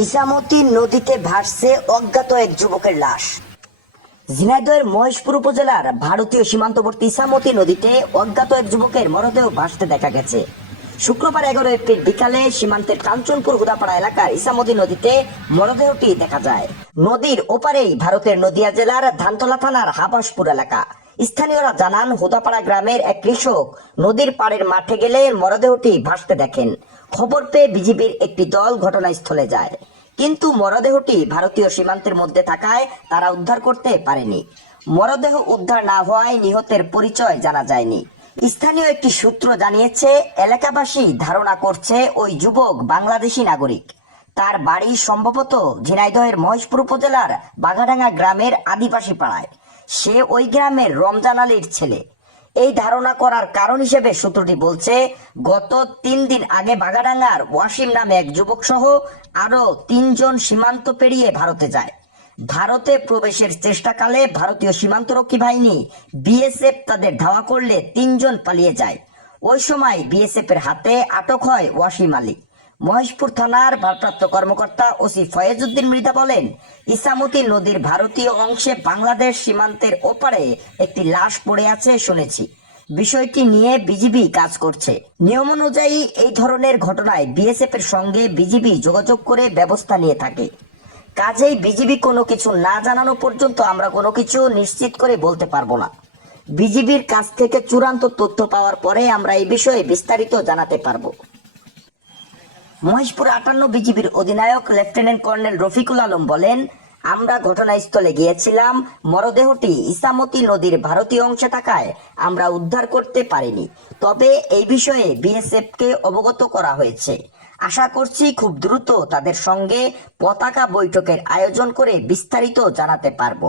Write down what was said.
ইসামতি নদীতে ভাসছে অজ্ঞাত এক যুবকের লাশ। ঝিনাইদহের মহেশপুর উপজেলার ভারতীয় সীমান্তবর্তী ইসামতি নদীতে অজ্ঞাত এক যুবকের মরদেহ ভাসতে দেখা গেছে। শুক্রবার এগারো এপ্রিল বিকালে সীমান্তের কাঞ্চনপুর হুদাপাড়া এলাকার ইসামতি নদীতে মরদেহটি দেখা যায়। নদীর ওপারেই ভারতের নদিয়া জেলার ধানতলা থানার হাবাসপুর এলাকা। স্থানীয়রা জানান, হুদাপাড়া গ্রামের এক কৃষক নদীর পাড়ের মাঠে গেলে মরদেহটি ভাসতে দেখেন। খবর পেয়ে বিজিবির একটি দল ঘটনাস্থলে যায়। কিন্তু মরদেহটি ভারতীয় সীমান্তের মধ্যে থাকায় তারা উদ্ধার করতে পারেনি। মরদেহ উদ্ধার না হওয়ায় নিহতের পরিচয় জানা যায়নি। স্থানীয় একটি সূত্র জানিয়েছে, এলাকাবাসী ধারণা করছে ওই যুবক বাংলাদেশি নাগরিক। তার বাড়ি সম্ভবত ঝিনাইদহের মহেশপুর উপজেলার বাঘাডাঙ্গা গ্রামের আদিবাসী পাড়ায়। সে ওই গ্রামের রমজান আলীর ছেলে। এই ধারণা করার কারণ হিসেবে সূত্রটি বলছে, গত তিন দিন আগে বাগাডাঙ্গার ওয়াসিম নামে এক যুবক সহ আরও তিনজন সীমান্ত পেরিয়ে ভারতে যায়। ভারতে প্রবেশের চেষ্টাকালে ভারতীয় সীমান্তরক্ষী বাহিনী বিএসএফ তাদের ধাওয়া করলে তিনজন পালিয়ে যায়। ওই সময় বিএসএফ এর হাতে আটক হয় ওয়াসিম আলী। মহেশপুর থানার ভারপ্রাপ্ত কর্মকর্তা ওসি ফয়েজউদ্দিন মৃধা বলেন, ইসামতি নদীর ভারতীয় অংশে বাংলাদেশ সীমান্তের ওপারে একটি লাশ পড়ে আছে শুনেছি। বিষয়টি নিয়ে বিজিবি কাজ করছে। নিয়ম অনুযায়ী এই ধরনের ঘটনায় বিএসএফ এর সঙ্গে বিজিবি যোগাযোগ করে ব্যবস্থা নিয়ে থাকে। কাজেই বিজিবি কোনো কিছু না জানানো পর্যন্ত আমরা কোনো কিছু নিশ্চিত করে বলতে পারব না। বিজিবির কাছ থেকে চূড়ান্ত তথ্য পাওয়ার পরে আমরা এই বিষয়ে বিস্তারিত জানাতে পারব। মহেশপুর আটান্ন বিজিবির অধিনায়ক লেফটেন্যান্ট কর্নেল রফিকুল আলম বলেন, আমরা ঘটনাস্থলে গিয়েছিলাম, মরদেহটি ইসামতি নদীর ভারতীয় অংশে থাকায় আমরা উদ্ধার করতে পারিনি। তবে এই বিষয়ে বিএসএফ কে অবগত করা হয়েছে। আশা করছি খুব দ্রুত তাদের সঙ্গে পতাকা বৈঠকের আয়োজন করে বিস্তারিত জানাতে পারব।